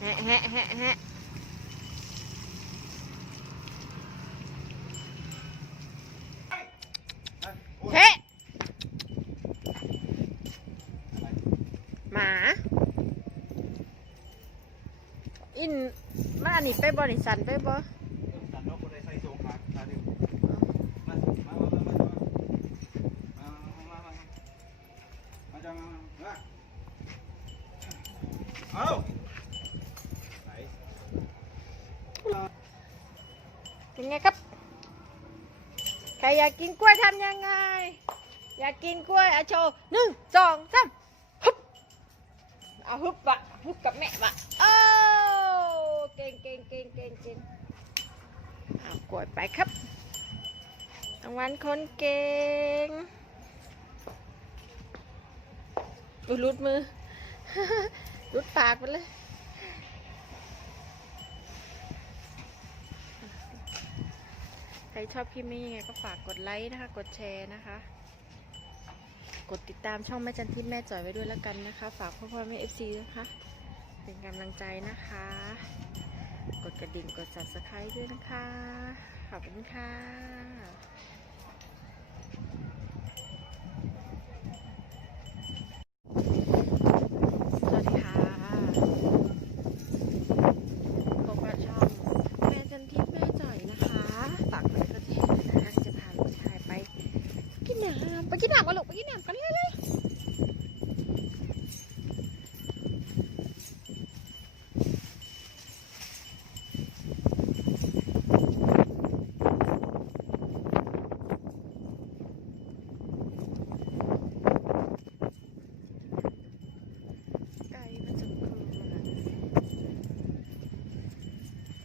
แฮะแฮะแฮะแฮะเฮ้หมา อินมันอันนี้ไปบริสันไปบ่ รอยากกินกล้วยทำยังไง อยากกินกล้วยเอาโชว์หนึ่งสองสามฮึบเอาฮึบวะฮึบกับแม่วะโอ้เก่งเก่งเก่งเก่งเก่งเอากล้วยไปครับรางวัลคนเก่งอุยรุดมือรุดปากไปเลย ครชอบคลิปนี้ยังไงก็ฝากกดไลค์นะคะ กดแชร์นะคะ กดติดตามช่องแม่จันทิพย์แม่จ่อยไว้ด้วยแล้วกันนะคะ ฝากพ่อพ่อแม่เอฟซีนะคะ เป็นกำลังใจนะคะ กดกระดิ่งกด subscribe ด้วยนะคะ ขอบคุณค่ะ สวัสดีค่ะพบกับช่องแม่จันทิพย์แม่จ่อยนะคะ ฝากกดไลค์กดแชร์ด้วยนะคะจะพาลูกชายไป กินน้ำไปกินน้ำกันลูกไปกินน้ำกันเลยเลยไก่มันจะคือ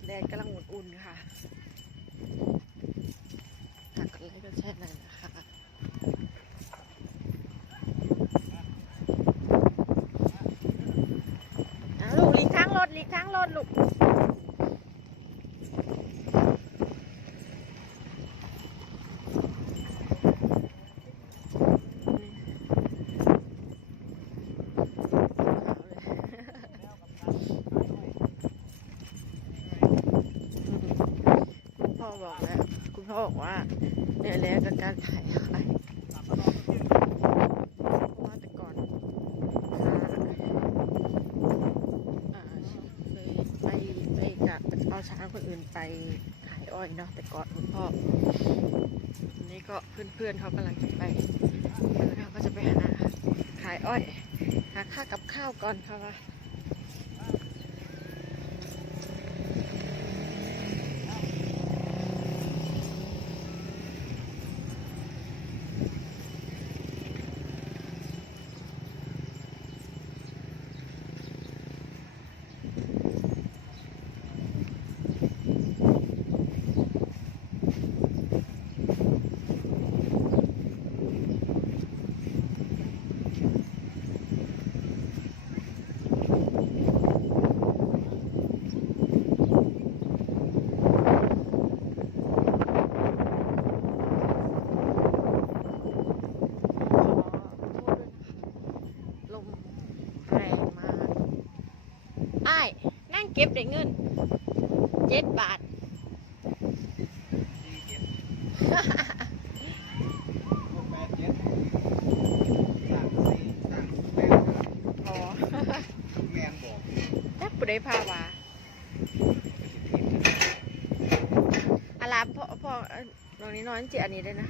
แดดกำลังอุ่นๆค่ะฝากกดไลค์กดแชร์หน่อยนะคะ เอาลูกหลีกทางรถหลีกทางรถลูกคุณพ่อบอกแล้ว คุณพ่อบอกว่าเนี่ยแหล้วกับการถ่ายอะไรเพราะว่าแต่ก่อนค้าอ่าเคยไปไปกับเอาช้างคนอื่นไปขายอ้อยเนาะแต่ก่อนคุณพ่ออันนี้ก็เพื่อนๆเขากำลังจะไปเพื่อนเขาก็จะไปหาขายอ้อย หาค่ากับข้าวก่อนค่ะ เก็บได้เงินเจ็ดบาทถ้าปุได้พาวาอะไรพ่อพ่อตรงนี้นอนเจียอันนี้ได้นะ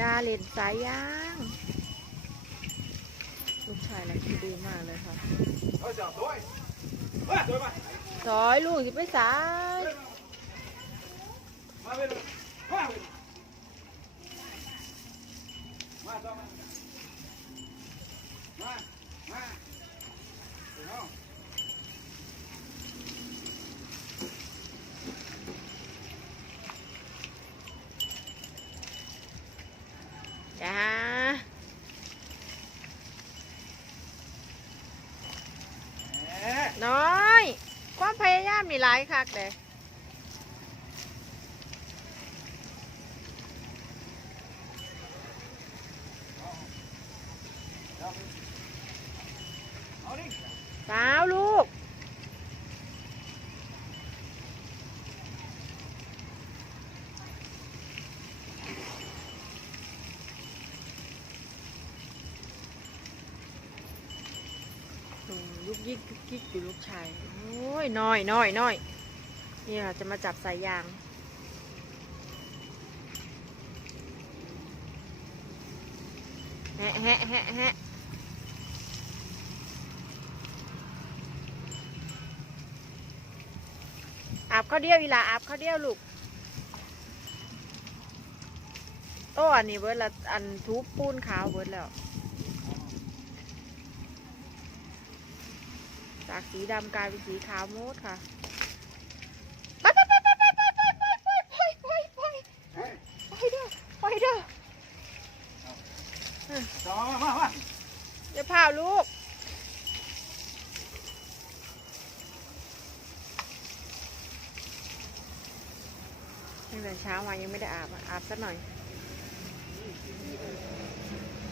ยาเล่นสายยางลูกชายอะไรดีมากเลยค่ะสอยลูกจะไปสายมามามา พยายามนี่หลายคักเลย เอาดิ สาวลูก ลูกยิกยิกยิกอยู่ลูกชาย โอ้ยน้อยน้อยน้อยนี่ค่ะจะมาจับสายยาง แฮะแฮะแฮะแฮะอาบข้าวเดียวอีหลาอาบข้าวเดียวลูกโอ้อันนี้เบิดละอันทุบปูนขาวเบิดแล้ว จากสีดำกลายเป็นสีขาวโมดค่ะไปไปไปไปไปไปไปไปไปไปไปไปเด้อไปเด้อต่อมามามาเดี๋ยวพาลูกตั้งแต่เช้ามายังไม่ได้อาบอาบสักหน่อย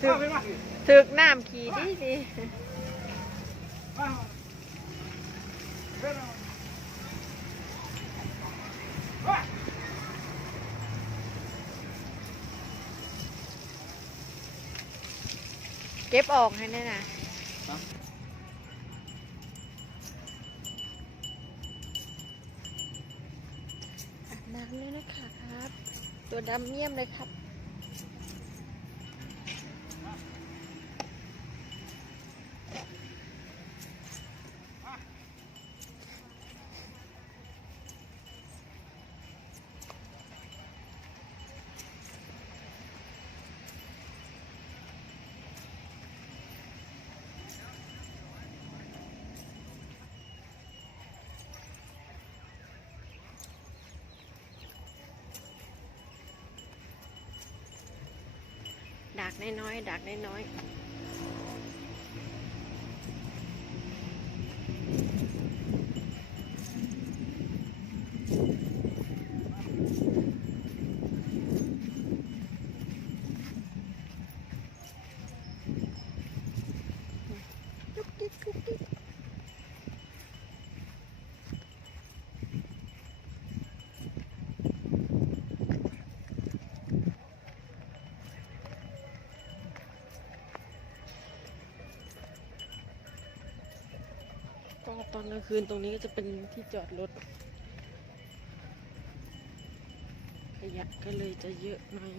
ถึกถึกน้ำขี่ดีดี เฮ้ยมาเก็บออกให้แน่นะอาบน้ำเลยนะคะครับ ตัวดำเมี่ยมเลยครับ ดักน้อยๆดักน้อยๆกุ๊กกิ๊กกุ๊กกิ๊กก็ต อนกลางคืนตรงนี้ก็จะเป็นที่จอดรถขยะก็เลยจะเยอะหน่อย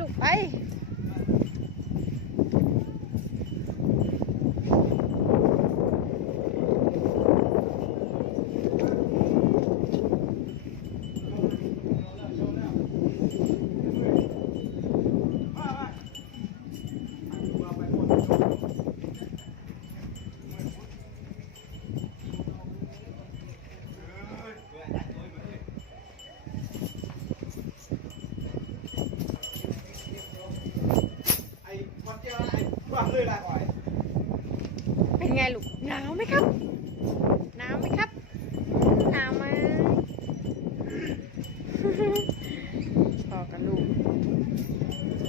ลูกไปาวไหมครับหนาวไหมครับหนาวไหมต่อกันลูก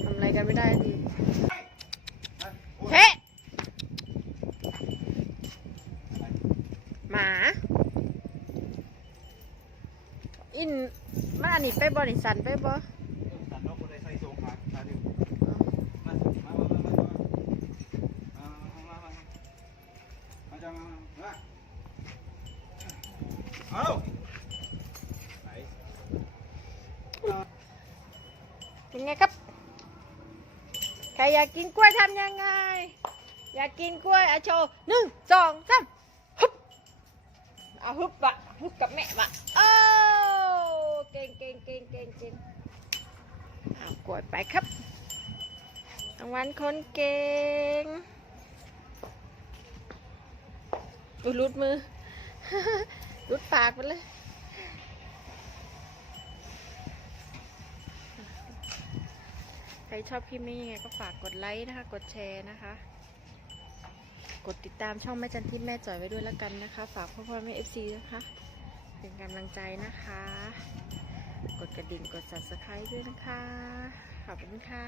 ทำอะไรกันไม่ได้ดีเฮ้หมา อินมันนนี้ไปบอนิสันไปบ่ ไงครับ ใครอยากกินกล้วยทำยังไง อยากกินกล้วยอะโชว์หนึ่งสองสามฮึบเอาฮึบปะฮึบกับแม่ปะโอ้เก่งเก่งเก่งเก่งเก่งเอากล้วยไปครับรางวัลคนเก่งอุยรุดมือรุดปากไปเลย ใค รชอบคลิปนี้ยังไงก็ฝากกดไลค์นะคะ กดแชร์นะคะ กดติดตามช่องแม่จันทิพย์แม่จ่อยไว้ด้วยแล้วกันนะคะ ฝากพ่อพ่อแม่เอฟซีนะคะ เป็นกำลังใจนะคะ กดกระดิ่งกด subscribe ด้วยนะคะ ขอบคุณค่ะ